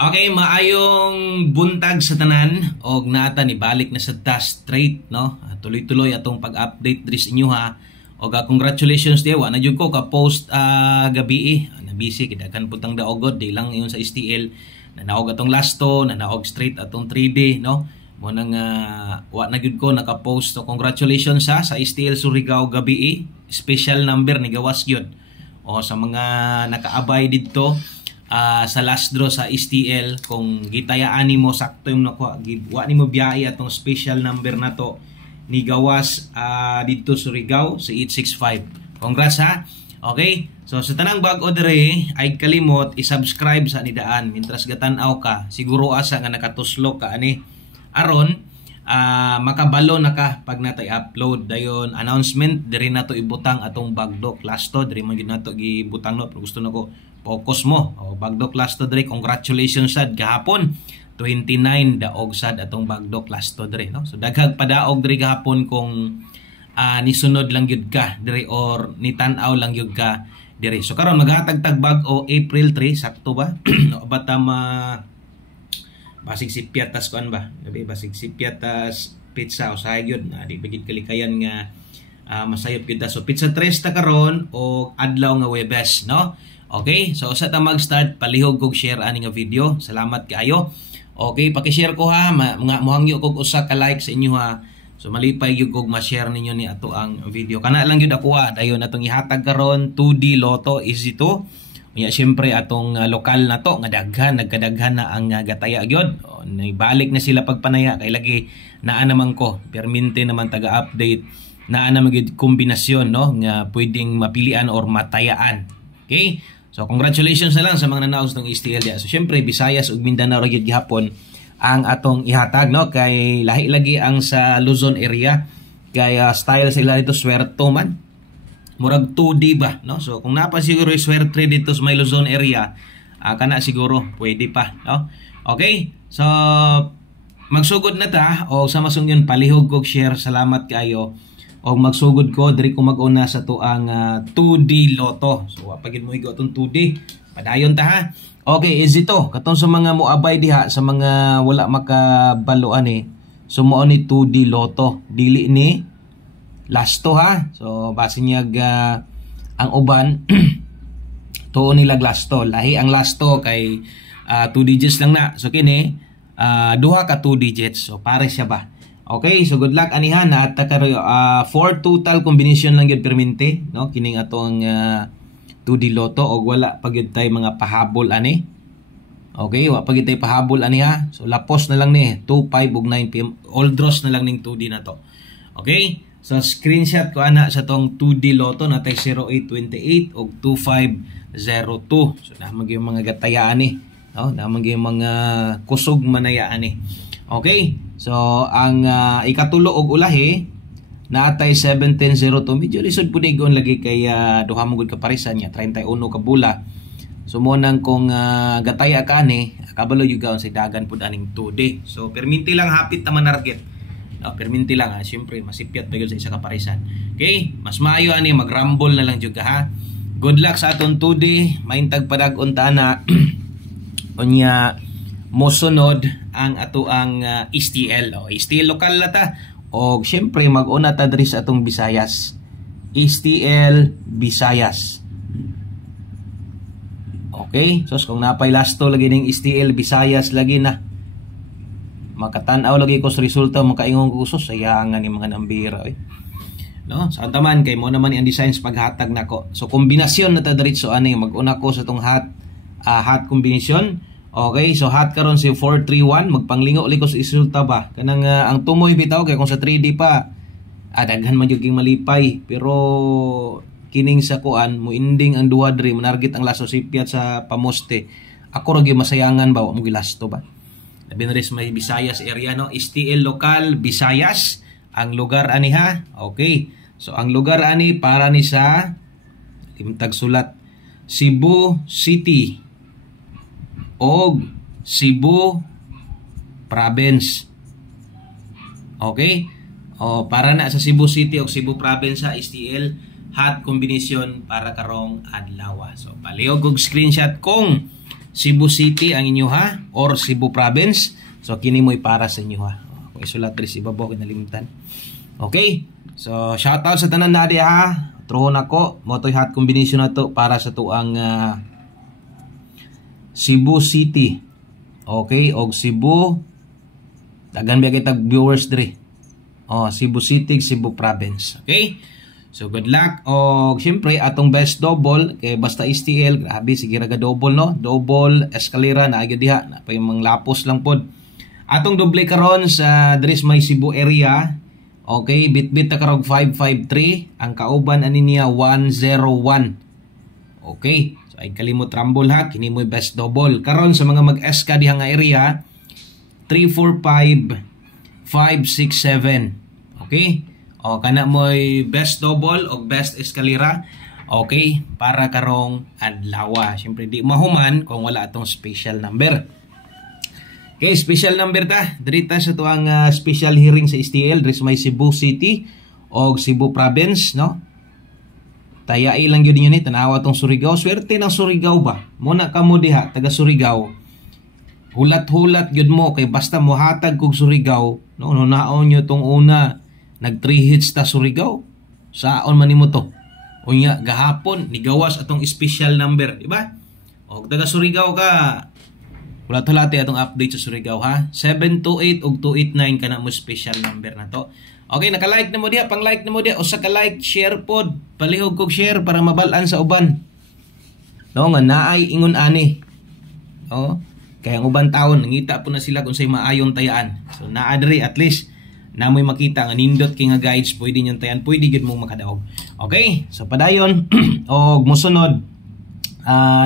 Okay, maayong buntag sa tanan og naata ni balik na sa Dash Straight, no? Tuloy-tuloy atong pag-update diri sa inyo ha. Og congratulations diya, wa na jud ko ka post gabi na busy kidagan putang daogod di lang iyon sa STL. Nanaog atong lasto, nanaog straight atong 3D, no? Mo nang wa na jud ko naka-post. So congratulations sa STL Surigao gabi. Special number ni gawas gyud. O sa mga nakaabay didto sa last draw sa STL, kung gitayaan nimo sakto yung nakuha, wa nimo biyahe atong special number na to ni gawas dito sa Surigao sa 865. Congrats ha. Okay, so sa tanang bag-o dire ay kalimot i-subscribe sa nidaan mintras gatan-aw ka, siguro asa nga nakatuslok ka ani aron makabalo na ka pag natay upload dayon announcement diri nato ibutang atong bagdo class to diri man gid nato gibutang no, pero gusto nako focus mo bagdo class to diri. Congratulations sad gahapon 29 daog sad atong bagdo class to diri, no? So daghag padaog diri gahapon kung nisunod lang gyud ka diri or nitan-aw lang gyud ka diri. So karon maghatag-tag bag-o April 3 sakto ba? Bata basig si piatas kuan ba? Gabi basig si piatas pizza usahay gyud na di bigid kalikayan nga masayop gyud ta. So pizza 3 ta karon og adlaw nga Webes, no? Okay, so sa ta mag-start palihog kog share ani nga video. Salamat kaayo. Okay, paki-share ko ha, mohangyo kog usa ka like sa inyo ha. So malipay gyud kog ma-share ninyo ni ato ang video. Kana lang gyud ako ha, dayon atong ihatag karon 2D Lotto easy to. Unya syempre atong lokal na to nga daghan nagkadaghan na ang gataya gyud. Naibalik na sila pagpanaya kay lagi naa naman ko permente naman taga-update naa naman gyud kombinasyon, no, nga pwedeng mapilian or matayaan. Okay? So congratulations na lang sa mga nanaos ng STL dia. So syempre Visayas ug Mindanao ra gyud gihapon ang atong ihatag, no, kay lahi lagi ang sa Luzon area kaya style sila dito swerto man murag 2D ba, no? So kung napa siguro swerte dito sa may Luzon area kana siguro pwede pa, no? Okay, so magsugod na ta o sa masungyon palihog kog share. Salamat kayo o magsugod ko diri ko mag-una sa tuang 2D Lotto. So pagid mo igo atong 2D padayon ta ha. Okay, easy to katong sa mga moabay diha sa mga wala makabalo ani. Sumuo ni 2D Lotto dili ni lasto ha. So base niya ang uban tuon nila lasto. Lahi ang lasto kay 2 digits lang na. So kini duha ka 2 digits. So pare siya ba. Okay, so good luck anihan na at karoyo 4 total combination lang gyud permente, no, kining atong 2D Lotto og wala pa gyud tay mga pahabol ani. Okay, wa pa gyud tay pahabol ani ha. So lapos na lang ni 2, 5 ug 9 PM all draws na lang ning 2D na to. Okay? So screenshot ko ana sa tong 2D Lotto natay 0828 ug 2502. So namang yung mga gatayaan ni, no? Namang yung mga kusog manayaan ni. Okay? So ang ikatulo og ulahi natay 1702. Medyo lisod pud igon lagi kay duha mo gud ka parisan niya 31 ka bula. So mo nang kung gataya ka ni kabalo yung gaon sa dagan pud aning 2D. So perminti lang hapit ta manarget. No, perminti lang ha. Siyempre masipyat pa sa isa ka parisan. Okay? Mas maayo ani mag-rumble na lang jud ka ha. Good luck sa aton 2D. Maintag padag-on ta na. Unya mosunod ang ato ang STL. STL lokal na ta. O siyempre mag-una ta diri sa atong Visayas. STL Visayas. Okay? So kung napay lasto lagi ning STL Visayas lagi na. Makatan-aw lagi ko sa resulta makaingon ko sus sayangan ni mga nambira no sa taman kay mo naman ang designs paghatag nako. So kombinasyon na ta diretso ani mag-una ko sa tong hot combination. Okay, so hot karon si 431 magpanglingo liko sa resulta ba kanang ang tumoy bitaw kay kung sa 3D pa daghan man jud malipay pero kining sa kuan mo ending ang duha diri manarget ang laso sipyat sa pamoste ako ra gyud masayangan ba mo gilasto ba. Labi na rin may Visayas area, no? STL lokal Visayas ang lugar ani ha. Okay, so ang lugar ani para ni sa limtag sulat Cebu City o Cebu Province. Okay? O para na sa Cebu City o Cebu Province sa STL hot combination para karong adlaw. So palihog og screenshot kung Cebu City ang inyo ha or Cebu Province. So kini mo'y para sa inyo ha. Kung isulat diri sa ibabaw kinalimutan. Okay? So shout out sa tanan na diha ha. Trohon ako mo toy hot combination na to para sa tuang Cebu City. Okay, og Cebu dagan biya kitag viewers diri. Cebu City, Cebu Province. Okay? So good luck. Og syempre atong best double kay basta STL, grabe sige ra ga double no. Double escalera na agad diha, na pa yung mga lapos lang pod. Atong doble karon sa dris may Cebu area. Okay, bit-bit ta karog 553, ang kauban ani niya 101. Okay, so ay kalimot rumble ha, kini mo best double. Karon sa mga mag-SK diha nga area 345 567. Okay? Kana mo'y best double o best escalera. Okay, para karong adlaw. Syempre di mahuman kung wala atong special number. Okay, special number ta. Dirita sa tuang special hearing sa STL diri sa may Cebu City o Cebu Province, no? Tayai lang gyud ninyo ni tanawa tong Surigao. Swerte ng Surigao ba? Muna kamo diha taga Surigao. Hulat-hulat gyud mo kay basta mohatag kog Surigao, no? Naon nyo tong una nag 3 hits ta Surigao. Saon man nimo to? Unya gahapon ni gawas atong special number, di ba? Og taga Surigao ka, hulat-hulati atong update sa Surigao ha. 728 ug 289 kana mo special number na to. Okay, naka-like na mo diha, pang-like na mo diha, usa ka like, share pod, palihog kog share para mabal-an sa uban. No, nga naay ingon ani. Oh, kaya ang uban taon nangita po na sila kung say maayong tayaan. So naa diri at least namoy makita nga nindot kay nga guides pwede nyon tayan, pwede gid mong makadaog. Okay, so padayon og mosunod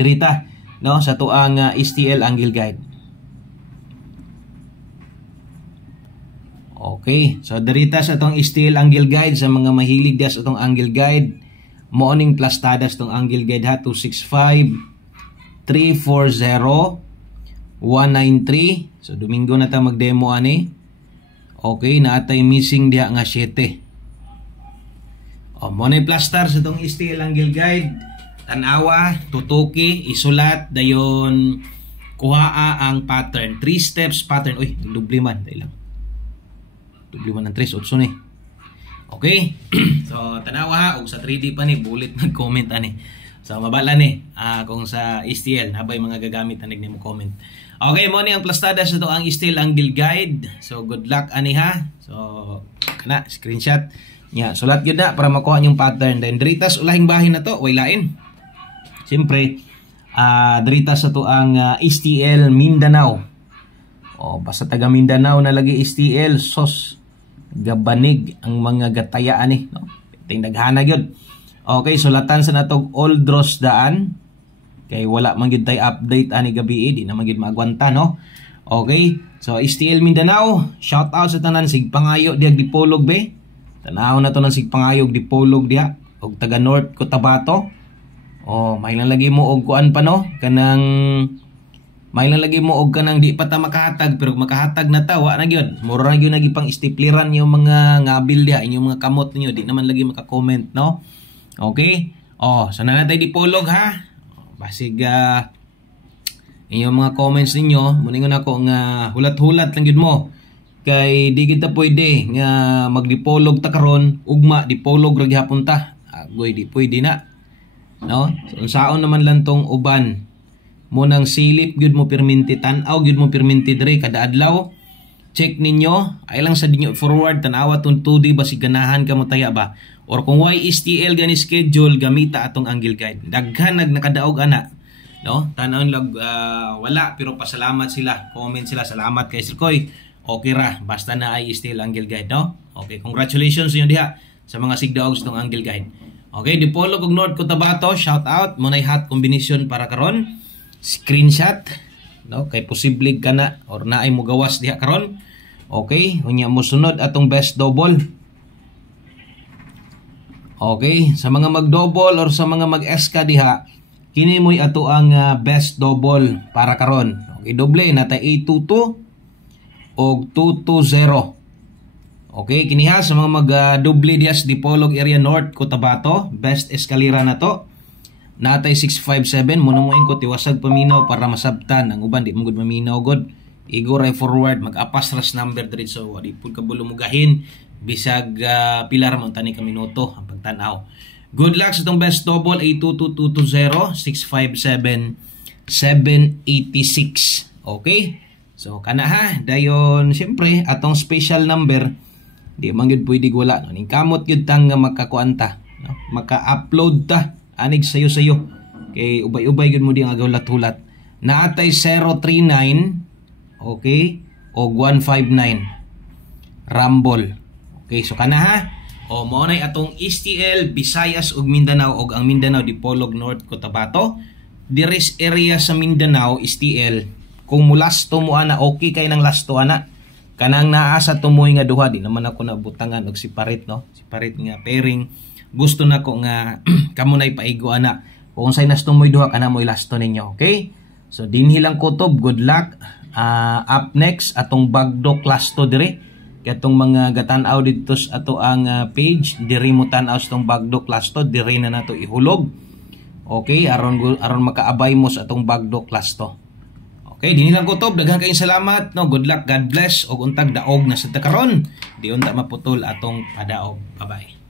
dirita no sa tuang STL Angle Guide. Okay, so dirita sa tong STL Angle Guide sa mga mahilig dia sa tong Angle Guide, morning plus tadas tong Angle Guide ha. 265 340 193. So Domingo na ta mag-demo ani. Okay, naatay missing dia nga 7. Morning plus star sa tong STL Angle Guide. Tanawa, tutuki, isulat, dayon kuhaa ang pattern. 3 steps pattern. Uy, dubli man. Dahil lang. Dubli man ng 3, 8 ni. Okay? So, tanawa ha. O sa 3D pa ni, bullet nag-comment ani. So, mabala ni. Kung sa STL, nabay mga gagamit anig ni mo comment. Okay, mo ni ang plastada sa ito ang STL Angle Guide. So, good luck ani ha. So, kana, screenshot. Yeah, sulat yun na para makuha yung pattern. Then, diritas ulahing bahin na to. Way lain. Siyempre, diritas sa to ang STL Mindanao. Basta taga Mindanao na lagi STL, sos, gabanig ang mga gatayaan eh. No? Naghanag yun. Okay, sulatan sa natog Old Ross daan. Kay wala man gid tay update ani gabi, di na man gid maagwanta no. Okay, so STL Mindanao, shout out sa tanan sig pangayo diag Dipolog be. Tanaw na to ng sig pangayog Dipolog dia og taga North Cotabato. May lang lagi mo og kuan pa no, kanang may lang lagi mo og kanang di pa ta makahatag pero makahatag na ta wa na gyud. Mura na gyud nagi pang stipleran yung mga ngabil dia, inyong mga kamot niyo di naman lagi maka-comment no. Okay? Sana na tayo Dipolog ha. Basig inyong mga comments ninyo, muningon ako nga hulat-hulat lang yun mo. Kay di kita pwede nga magdipolog ta karon, ugma dipolog ra gihapon ta. Agoy di pwede na. No? So, unsaon naman lang tong uban. Munang silip gyud mo perminti, tan-aw gyud mo perminti dire kada adlaw. Check ninyo, ay lang sa dinyo forward tanawa tong 2D basig ganahan ka mo taya ba. Or kung why STL gani schedule gamita atong Angle Guide. Daghan nakadaog ana. No? Tan-aw lag wala pero pasalamat sila. Comment sila, salamat kay Sir Koy. Okay ra, basta na ay STL Angle Guide, no? Okay, congratulations sa inyo diha sa mga sigdaog sa Angle Guide. Okay, Dipolog ug North Cotabato, shout out. Munay hot combination para karon. Screenshot, no? Kay posible kana or naay mo gawas diha karon. Okay, unya mo sunod atong best double. Okay, sa mga mag-double or sa mga mag-SK diha, kini mo'y ato ang best double para karon. Okay, doble natay 822 og 220. Okay, kiniha sa mga mag-doble diha sa Dipolog area North Cotabato, best escalera na to. natay 657 mo ko tiwasag paminaw para masabtan ang uban di mo gud maminaw god. Igo ray forward mag-apas ras number diretso wadi pud ka bulumugahin bisag pila ra man tani ka minuto ang pagtan-aw. Good luck sa itong best double 82220-657-786. Okay? So, kana ha. Dayon, siyempre, atong special number, di man yun pwede wala. No? Kamot yun tang makakuanta. No? Maka-upload ta. Anig sayo-sayo. Okay, ubay-ubay yun mo di ang agaw-lat-hulat. Naatay 039, okay, o 159. Rumble. Okay, so kana ha. O mao nay atong STL, Visayas ug Mindanao og ang Mindanao Dipolog North Cotabato. Diris area sa Mindanao STL. Kung mulasto mo ana okay kay nang lasto ana. Kanang naa sa tumoy nga duha di naman ako nabutangan og siparit no. Siparit nga pairing. Gusto nako nga kamo nay paigo ana. Kung say nas tumoy duha kana moy lasto ninyo, okay? So dinhi lang kutob, good luck. Up next atong bagdok lasto dire. Katong mga gatan-aw dito sa ato ang page, diri mo tan-aw sa tong bagdok lasto, diri na nato ihulog. Okay, aron makaabay mo sa atong bagdok lasto. Okay, dinhi lang kutob, daghang kayong salamat, no. Good luck, God bless, og untag daog na sa takaron. Di unta maputol atong padaog. Bye-bye.